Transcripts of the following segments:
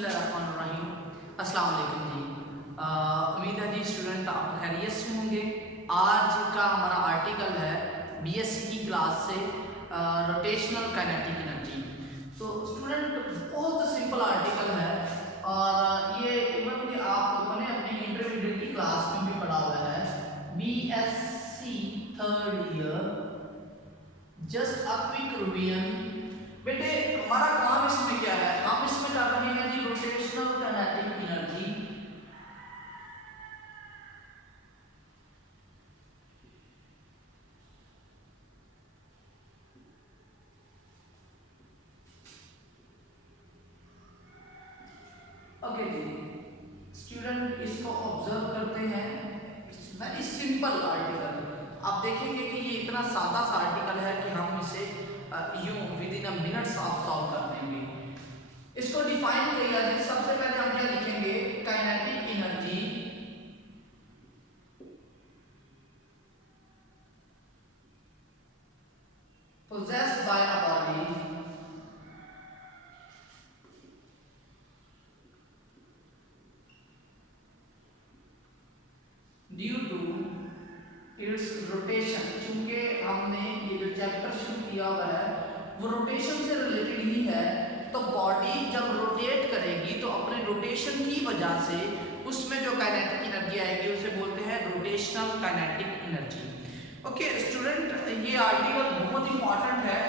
बिस्मिल्लाहिर्रहमानिर्रहीम। अस्सलाम वालेकुम जी। उम्मीद है जी स्टूडेंट आप खैरियत से होंगे। आज का हमारा आर्टिकल है बीएससी की क्लास से रोटेशनल काइनेटिक एनर्जी। तो स्टूडेंट बहुत सिंपल आर्टिकल है और ये इवन कि आप लोगों ने अपनी इंटरमीडिएट की क्लास में भी पढ़ा हुआ है। BSc third year, just a quick revision. बेटे हमारा काम इसमें क्या है, हम इसमें कर रहे हैं जी रोटेशनल काइनेटिक एनर्जी। ओके जी स्टूडेंट, इसको ऑब्जर्व करते हैं। It's very simple article. आप देखेंगे कि ये इतना सादा सा आर्टिकल है कि हम इसे यूं विद इन अ मिनट्स आप सॉल्व कर देंगे। इसको डिफाइन किया जाए, सबसे पहले हम क्या लिखेंगे, kinetic energy possessed by a body due to its rotation। चूंकि हमने ये जो चैप्टर शुरू किया हुआ है वो रोटेशन से रिलेटेड ही है, तो बॉडी जब रोटेट करेगी तो अपने रोटेशन की वजह से उसमें जो काइनेटिक एनर्जी आएगी उसे बोलते हैं rotational kinetic energy. Okay student, ये आर्टिकल बहुत इंपॉर्टेंट है।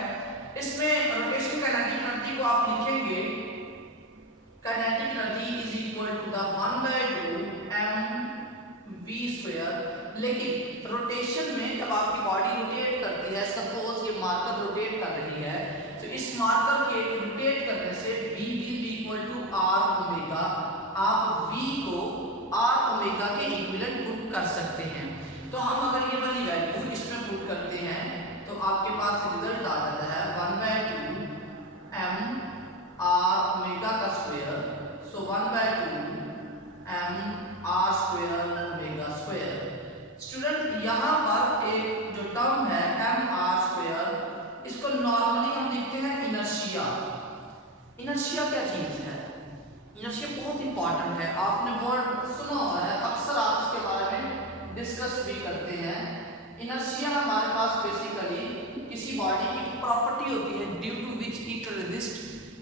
इसमें रोटेशनल काइनेटिक एनर्जी को आप लिखेंगे, kinetic energy is equal to the 1/2 mv²। लेकिन रोटेशन में जब आपकी बॉडी रोटेट करती है, सपोज ये मार्कर रोटेट कर रही है, तो इस मार्कर के रोटेट करने से v equal to r omega, आप v को r ओमेगा के इक्विवेलेंट पुट कर सकते हैं। तो हम अगर ये वाली वैल्यू इसमें पुट करते हैं तो आपके पास रिजल्ट आ जाता है 1/2 m r ओमेगा का स्क्वायर। सो 1/2 m r square omega square. Student यहाँ पर एक जो टर्म है m r स्क्वायर, इसको नॉर्मली हम लिखते हैं इनर्शिया। इनर्शिया क्या चीज है? इनर्शिया बहुत इंपॉर्टेंट है, आपने वर्ड सुना हुआ है, अक्सर आप इसके बारे में डिस्कस भी करते हैं। इनर्शिया हमारे पास बेसिकली किसी बॉडी की प्रॉपर्टी होती है due to which it resist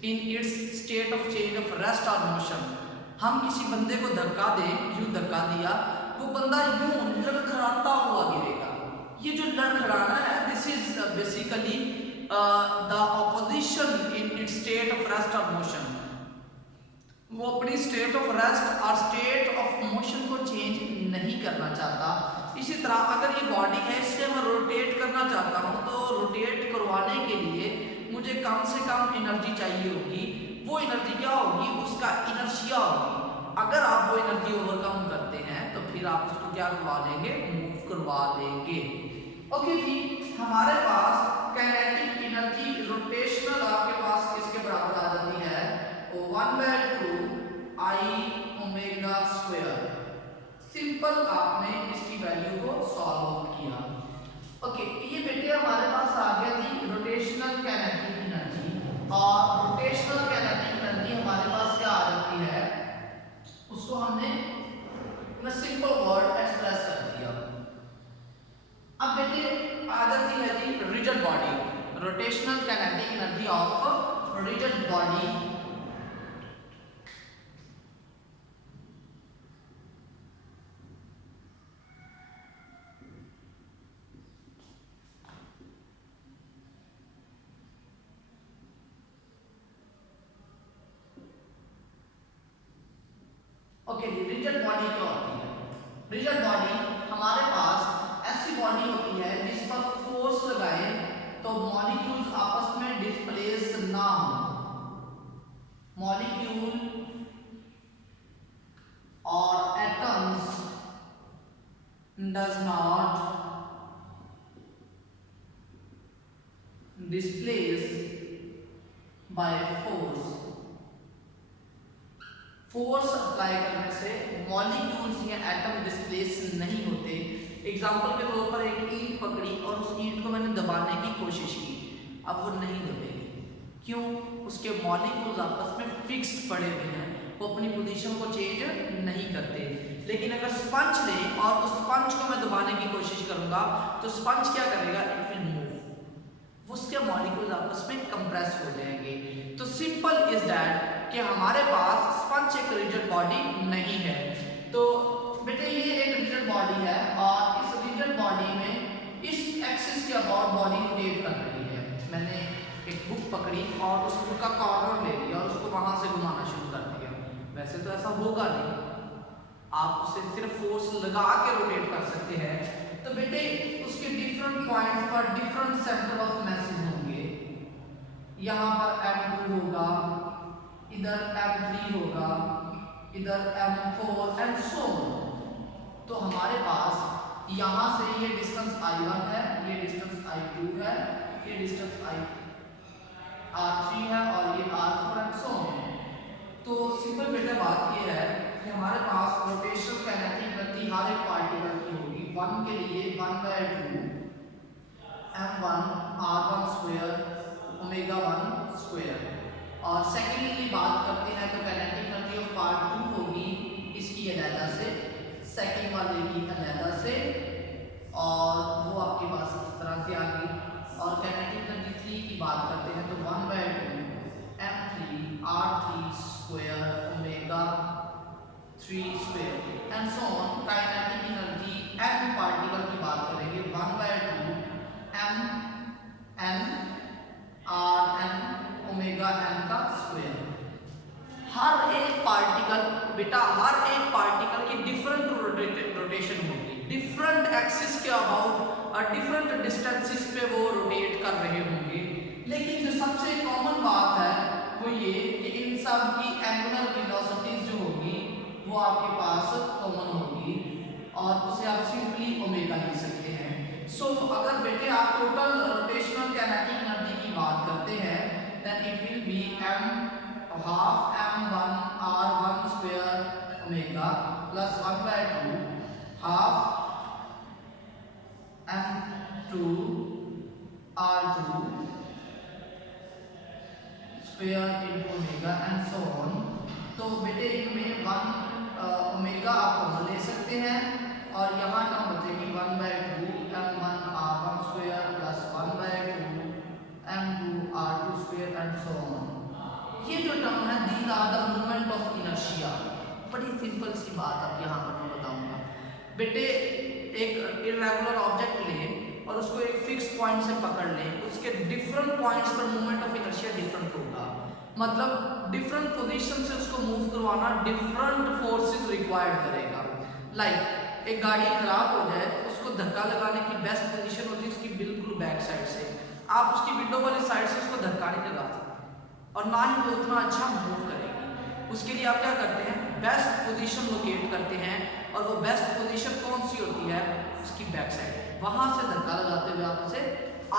in its state of change of rest और मोशन। हम किसी बंदे को धक्का दें, यूं धक्का दिया, वो बंदा यूं लड़खड़ाता हुआ गिरेगा। ये जो लड़खड़ाना है, this is basically the opposition in its state of rest और मोशन। वो अपनी स्टेट ऑफ रेस्ट और स्टेट ऑफ मोशन को चेंज नहीं करना चाहता। इसी तरह अगर ये बॉडी है, इससे मैं रोटेट करना चाहता हूँ, तो रोटेट करवाने के लिए मुझे कम से कम एनर्जी चाहिए होगी। वो एनर्जी क्या होगी? उसका इनर्शिया होगी। अगर आप वो एनर्जी ओवरकम करते हैं तो फिर आप उसको क्या करवा देंगे? मूव करवा देंगे। ओके जी, हमारे पास काइनेटिक एनर्जी रोटेशनल आपके पास किसके बराबर आ जाती है? 1/2 I ओमेगा स्क्वायर। सिंपल आपने इसकी वैल्यू को सॉल्व किया। ओके, ये बेटे हमारे पास आ गया थी रोटेशनल काइनेटिक एनर्जी। और रोटेशनल काइनेटिक एनर्जी हमारे पास क्या आ जाती है, उसको हमने इन सिंपल वर्ड एक्सप्रेस कर दिया। अब बेटे आ जाती है जी rigid body, rotational kinetic energy of rigid body. Okay जी, रिजिड बॉडी क्या होती है? रिजिड बॉडी हमारे पास ऐसी बॉडी होती है जिस पर फोर्स लगाए तो मॉलिक्यूल्स आपस में डिस्प्लेस ना हो। मॉलिक्यूल और atoms does not displace by force. Force apply करने से मॉलिक्यूल्स या एटम डिस्प्लेस नहीं होते। एग्जांपल के तौर पर एक ईंट पकड़ी और उस ईंट को मैंने दबाने की कोशिश की, अब वो नहीं दबेगी। क्यों? उसके मॉलिक्यूल्स आपस में फिक्स्ड पड़े हुए हैं वो अपनी पोजीशन को चेंज नहीं करते। लेकिन अगर स्पंज लें और उस स्पंज को मैं दबाने की कोशिश करूंगा तो स्पंज क्या करेगा, इट विल मूव, उसके मॉलिक्यूल्स आपस में कंप्रेस हो जाएंगे। तो सिंपल इज दैट कि हमारे पास स्पंज एक रिजिड बॉडी नहीं है। तो बेटे ये एक रिजिड बॉडी है और इस रिजिड बॉडी में इस एक्सिस के अबाउट बॉडी रोटेट कर रही है। मैंने एक बुक पकड़ी और उस बुक का कॉर्नर ले लिया और उसको वहां से घुमाना शुरू कर दिया। वैसे तो ऐसा होगा नहीं, आप उसे सिर्फ फोर्स लगा के रोटेट कर सकते हैं। तो बेटे उसके डिफरेंट पॉइंट्स पर डिफरेंट सेंटर ऑफ मैसेज होंगे। यहाँ पर M2 होगा, इधर M3 होगा, इधर M4 एंड सो ऑन। तो हमारे पास यहाँ से ये डिस्टेंस I1 है, ये डिस्टेंस I2 है, ये डिस्टेंस R3 है और ये R4 एंड सो ऑन। तो सिंपल बेटा बात ये है कि हमारे पास रोटेशनल काइनेटिक गति हर एक पार्टिकल की होगी। 1 के लिए 1/2 m1 r1 square omega 1 square. और सेकेंडली बात करते हैं तो काइनेटिक एनर्जी ऑफ पार्ट 2 होगी इसकी अलहदा से, सेकेंड वाले की अलहदा से, और वो आपके पास इस तरह से आ गई। और काइनेटिक एनर्जी 3 की बात करते हैं तो 1/2 m3 r3 square omega 3 square and so on. Kinetic energy n particle की बात करेंगे 1/2 m n r n omega n का स्क्वायर। हर एक पार्टिकल बेटा, हर एक पार्टिकल की डिफरेंट रोटेशन होगी, डिफरेंट एक्सिस के अबाउट और डिफरेंट डिस्टेंसेस पे वो रोटेट कर रहे होंगे। लेकिन जो सबसे कॉमन बात है वो ये कि इन सब की एंगुलर वेलोसिटीज जो होगी वो आपके पास कॉमन होगी और उसे आप सिंपली ओमेगा लिख सकते हैं। सो अगर बेटे आप टोटल रोटेशनल काइनेटिक एनर्जी की बात करते हैं then it will be half m1 r1 square omega plus 1/2 half m2 r2 square into omega and so on। तो बेटे इनमें 1 ओमेगा आप कॉमन ले सकते हैं और यहाँ टर्म बचेगी 1/2 m1 r1 square plus 1/2 m2 r2 square and so on। ये जो टर्म है these are the moment of inertia। बड़ी सिंपल सी बात अब यहाँ पर मैं बताऊंगा। बेटे एक इरेगुलर ऑब्जेक्ट लें और उसको एक फिक्स पॉइंट से पकड़ लें, उसके डिफरेंट पॉइंट्स पर मोमेंट ऑफ इनर्शिया डिफरेंट होगा। मतलब डिफरेंट पोजीशन से उसको मूव करवाना डिफरेंट फोर्सेस रिक्वायर्ड करेगा। लाइक एक गाड़ी खराब हो जाए तो उसको धक्का लगाने की बेस्ट पोजीशन होती है उसकी बिल्कुल बैक साइड से। आप उसकी विंडो वाली साइड से उसको धक्का नहीं लगा सकते और ना ही वो उतना अच्छा मूव करेगी। उसके लिए आप क्या करते हैं, बेस्ट पोजीशन लोकेट करते हैं और वो बेस्ट पोजीशन कौन सी होती है, उसकी बैक साइड। वहां से धक्का लगाते हुए आप उसे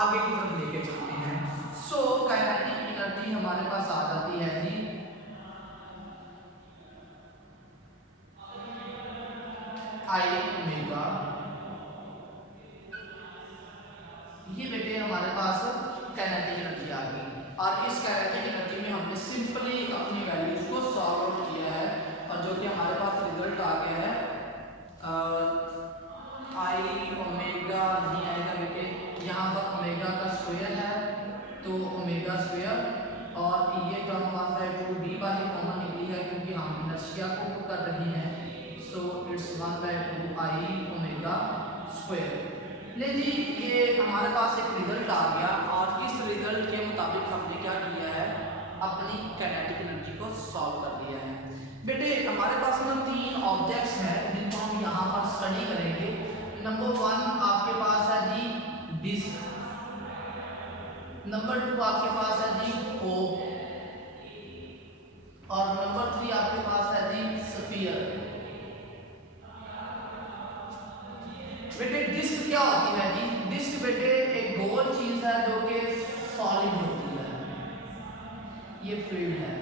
आगे की तरफ लेके चलते हैं। सो काइनेटिक एनर्जी हमारे पास आ जाती है जी I ओमेगा। ये बेटे हमारे पास काइनेटिक एनर्जी आ गई और इस काइनेटिक एनर्जी में हमने सिंपली अपनी वैल्यूज को सॉल्व आउट किया है और जो कि हमारे पास रिजल्ट आ गया है I ओमेगा नहीं आएगा बेटे, यहाँ पर ओमेगा का स्क्वायर है तो ओमेगा स्क्वायर और ये टर्म 1/2 b वाली कॉमन निकली है क्योंकि हम इनर्शिया को कर रहे हैं। So it's 1/2 I omega square. ले जी ये हमारे पास एक रिजल्ट आ गया और इस रिजल्ट के मुताबिक हमने क्या किया है, अपनी काइनेटिक एनर्जी को सॉल्व कर दिया है। बेटे हमारे पास ना 3 ऑब्जेक्ट्स हैं जिनको हम यहाँ पर स्टडी करेंगे। नंबर 1 आपके पास है जी डिस्क, नंबर 2 आपके पास है जी होप और नंबर 3 आपके पास है जी स्फीयर। बेटे डिस्क क्या होती है जी, डिस्क बेटे एक गोल चीज है जो कि सॉलिड होती है, ये फ्लूइड है।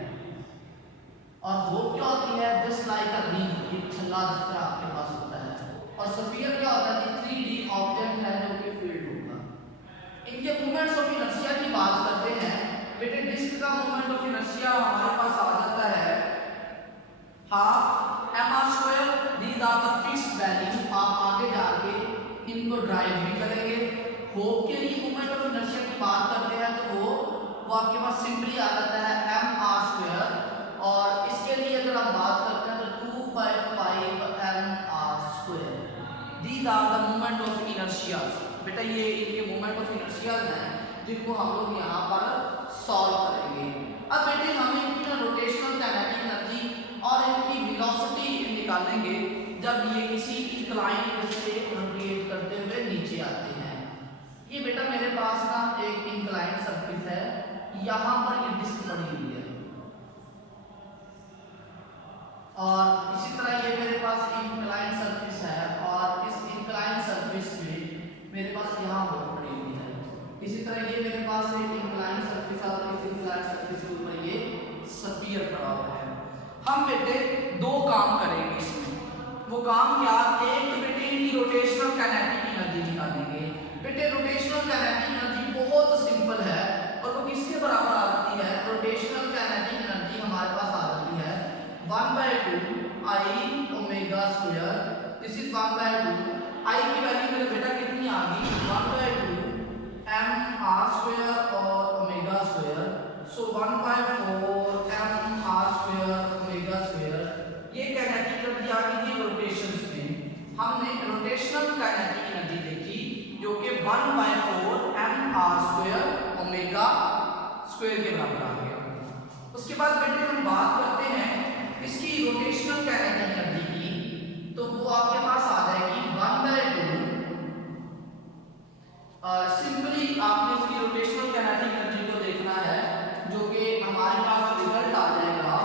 और होप क्या होती है, जस्ट लाइक अ रिंग, एक छल्ला जिस तरह आपके पास होता है। और स्फीयर क्या होता है, 3D ऑब्जेक्ट है जो कि फील्ड होगा। इनके मोमेंट्स ऑफ इनर्शिया की बात करते हैं। बेटे डिस्क का मोमेंट ऑफ इनर्शिया हमारे पास आ जाता है ड्राइव भी करेंगे। होप के लिए मोमेंट ऑफ इनर्शिया की बात करते हैं तो वो आपके पास सिंपली आ जाता है mr², और इसके लिए अगर हम बात करते हैं तो 2/5 mr²। These are the moment of inertia. बेटा ये इनके मोमेंट ऑफ इनर्शिया हैं जिनको हम लोग यहाँ पर सॉल्व करेंगे। अब बेटे हम इनकी ना रोटेशनल काइनेटिक एनर्जी और इनकी वेलोसिटी निकालेंगे जब ये किसी इंक्लाइन से रोटेट करते हुए नीचे आते हैं। ये बेटा मेरे पास ना एक इंक्लाइन सरफेस है, यहाँ पर ये डिस्क बनी हुई है, और इसी तरह ये मेरे पास इंक्लाइन सरफेस है, और इस इंक्लाइन सरफेस पे मेरे पास यहाँ होल पड़ी हुई है। इसी तरह ये मेरे पास एक इंक्लाइन सरफेस है, और इस इंक्लाइन सरफेस के ऊपर ये स्फीयर पड़ा हुआ है। हम बेटे दो काम करेंगे इसमें। वो काम क्या? एक बेटे इनकी रोटेशनल काइनेटिक एनर्जी निकालेंगे। बेटे रोटेशनल काइनेटिक एनर्जी बहुत सिंपल है, और वो किसके बराबर आ जाती है? रोटेशनल काइनेटिक एनर्जी हमारे पास आ जाती है 1/2 I ओमेगा²। दिस इज 1/2 I की वैल्यू मेरे बेटा कितनी आ गई? 1/2 mr² और ओमेगा²। सो 1/4 mr² ओमेगा²। ये काइनेटिक एनर्जी आ गई थी रोटेशंस में। हमने रोटेशनल काइनेटिक एनर्जी देखी जो कि 1/4 mr² ओमेगा² के बराबर आ गया। उसके बाद बेटे हम बात करते हैं इसकी रोटेशनल काइनेटिक एनर्जी की, तो वो आपके पास आ जाएगी 1/2। सिंपली आपने इसकी रोटेशनल काइनेटिक एनर्जी को देखना है, जो कि हमारे पास रिजल्ट आ जाएगा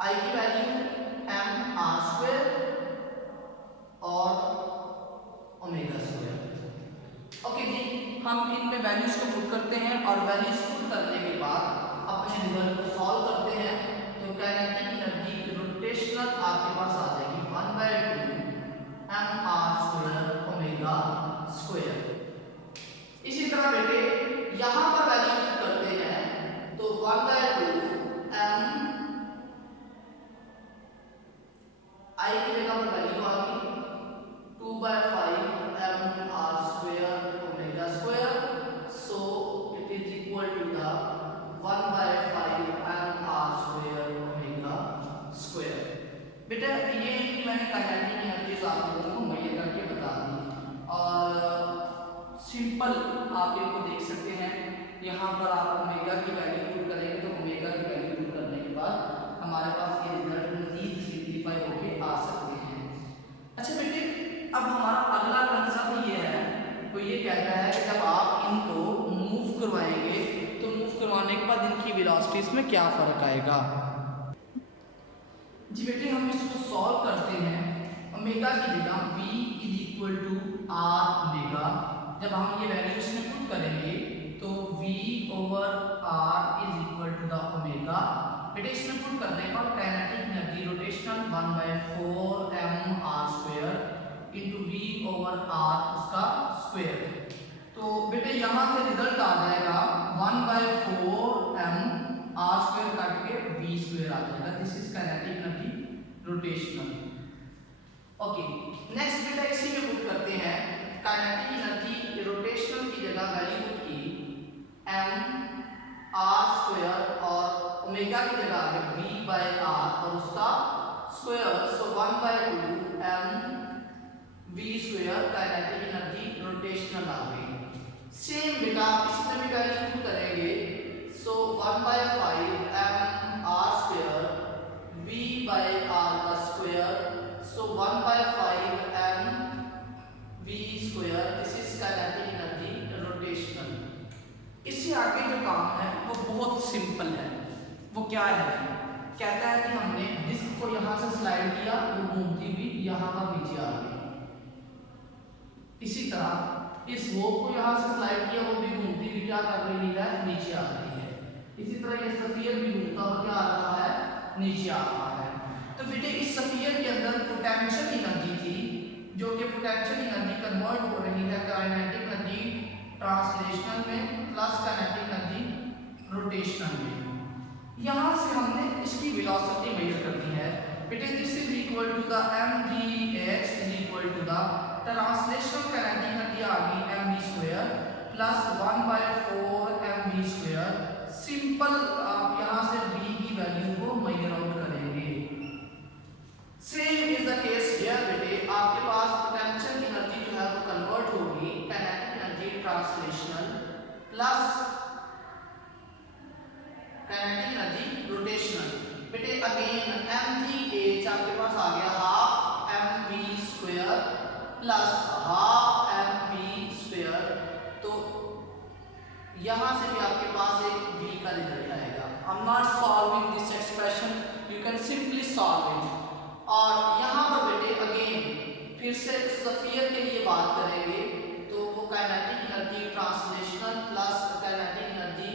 I की वैल्यू mr² और ओमेगा²। ओके जी, हम इनमें वैल्यूज को पुट करते हैं, और वैल्यूज पुट करने के बाद अपने रिजल्ट को सॉल्व करते हैं। तो काइनेटिक एनर्जी रोटेशनल आपके पास आ जाएगी 1/2 mr² ओमेगा²। इसी तरह बेटे यहाँ पर वैल्यू पुट करते हैं, तो 1/2 m I की जगह पर वैल्यू आ गई 2/5 mr² omega. So it is equal to the 1/5 mr² omega. बेटा ये मैंने काइनेटिक एनर्जीज आप लोगों को मुहैया करके बता दी, और सिंपल आप इनको देख सकते हैं। यहाँ पर आप ओमेगा की वैल्यू पुट करेंगे, तो ओमेगा की वैल्यू पुट करने के बाद हमारे पास ये रिजल्ट मजीद सिंपलीफाई होके आ सकते हैं। अच्छा बेटे, अब हमारा अगला कंसेप्ट ये है, तो ये कहता है कि जब आप इनको मूव करवाएंगे तो मूव करवाने के बाद इनकी वेलोसिटीज में क्या फर्क आएगा। जी बेटे, हम इसको सॉल्व करते हैं। ओमेगा की जगह v is equal to r omega. जब हम ये वैल्यू इसमें पुट करेंगे तो v over r is equal to the omega. बेटे इसमें पुट करने पर kinetic energy rotational 1/4 mr² into v over r उसका स्क्वायर। तो बेटे यहाँ से रिजल्ट आ जाएगा 1/4 mr² काट के v² आ जाएगा। This is kinetic energy rotational. Okay, next बेटा इसी में पुट करते हैं काइनेटिक एनर्जी रोटेशनल की जगह वैल्यू पुट की mr² और ओमेगा की जगह आ गया v/r और उसका स्क्वायर। सो 1/2 mv² काइनेटिक एनर्जी रोटेशनल आ गई। सेम बेटा इसमें भी वैल्यू पुट करेंगे। सो 1/5 mr² v/r का square. So 1/5 mv²। This is kinetic energy rotational. इससे आगे जो काम है वो बहुत सिंपल है। वो क्या है? कहता है कि हमने डिस्क को यहाँ से स्लाइड किया, वो घूमती हुई यहाँ पर नीचे आ गई। इसी तरह इस होप को यहाँ से स्लाइड किया, वो भी घूमती हुई क्या कर रही है? नीचे आ रही है। इसी तरह ये स्फीयर भी घूमता हुआ क्या आ रहा है? नीचे आ रहा है। तो बेटे इस स्फीयर के अंदर पोटेंशियल एनर्जी थी, जो कि पोटेंशियल एनर्जी कन्वर्ट हो रही है काइनेटिक एनर्जी ट्रांसलेशनल में प्लस काइनेटिक एनर्जी रोटेशनल में। यहाँ से हमने इसकी वेलोसिटी मेजर करनी है। बेटे this is equal to the mgh is equal to the translational kinetic energy आ गई mv square plus 1/4 mv square. Simple आप यहाँ से v की वैल्यू को मेजर आउट करेंगे। Same is the case here बेटे, आपके पास पोटेंशियल एनर्जी जो है वो कन्वर्ट होगी kinetic energy translational plus kinetic energy rotational. बेटे अगेन mgh आपके पास आ गया half mv square plus half mv square. तो यहाँ से भी आपके पास एक v का रिजल्ट आएगा। I am not solving this expression, you can simply solve it. और यहाँ पर बेटे अगेन फिर से स्फीयर के लिए बात करेंगे तो वो kinetic energy translational plus kinetic energy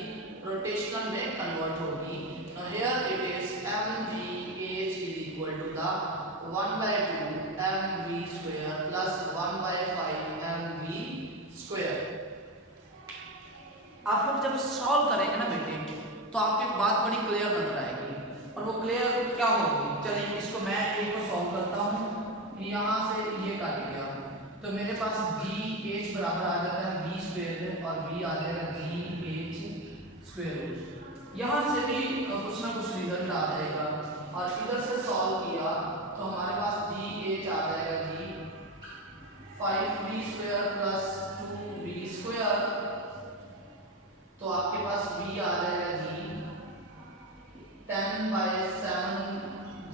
rotational में कन्वर्ट होगी। Now here it is mgh is equal to the 1/2 mv square plus 1/5 mv square। आप लोग जब सॉल्व करेंगे ना बेटे तो आपकी बात बड़ी क्लियर नजर आएगी। और वो क्लियर क्या होगी, चलिए इसको मैं एक को सॉल्व करता हूँ। यहाँ से ये काट गया तो मेरे पास gh बराबर आ जाता है v स्क्वायर और v आ जाएगा gh स्क्वायर। यहाँ से भी कुछ ना कुछ रिजल्ट आ जाएगा और इधर से सॉल्व किया तो हमारे पास gh आ जाएगा g 5v square plus 2v square. तो आपके पास v आ जाएगा g 10/7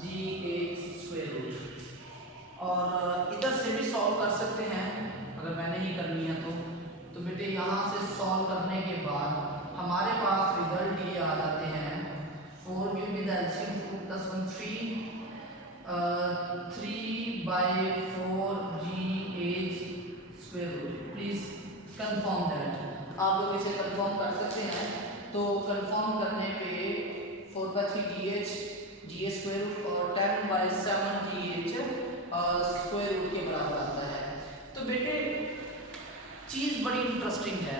gh स्क्वायर रूट। और इधर से भी सॉल्व कर सकते हैं अगर मैंने ही करनी है तो बेटे यहाँ से सॉल्व करने के बाद हमारे पास रिजल्ट ये आ जाते हैं 4 give me the LCM 2 + 1 3/4 gh square root. Please confirm that. आप लोग इसे कंफर्म कर सकते हैं तो कंफर्म करने पे 4/3 gh स्क्वायर रूट और 10/7 gh स्क्वायर रूट के बराबर आता है। तो बेटे चीज़ बड़ी इंटरेस्टिंग है।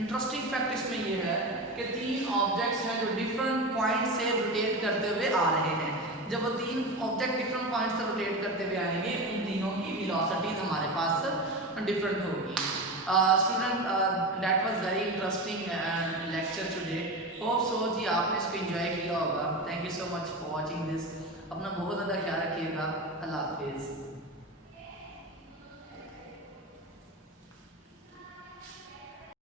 इंटरेस्टिंग फैक्ट इसमें ये है कि 3 ऑब्जेक्ट्स हैं जो डिफरेंट पॉइंट से रोटेट करते हुए आ रहे हैं। जब वो 3 ऑब्जेक्ट डिफरेंट पॉइंट से रोटेट करते हुए आएंगे उन तीनों की वेलोसिटीज हमारे पास डिफरेंट होगी। Student that was very interesting lecture today. Hope so जी आपने इसको एंजॉय किया होगा। Thank you so much for watching this. अपना बहुत ज़्यादा ख्याल रखिएगा। अल्लाह हाफिज़।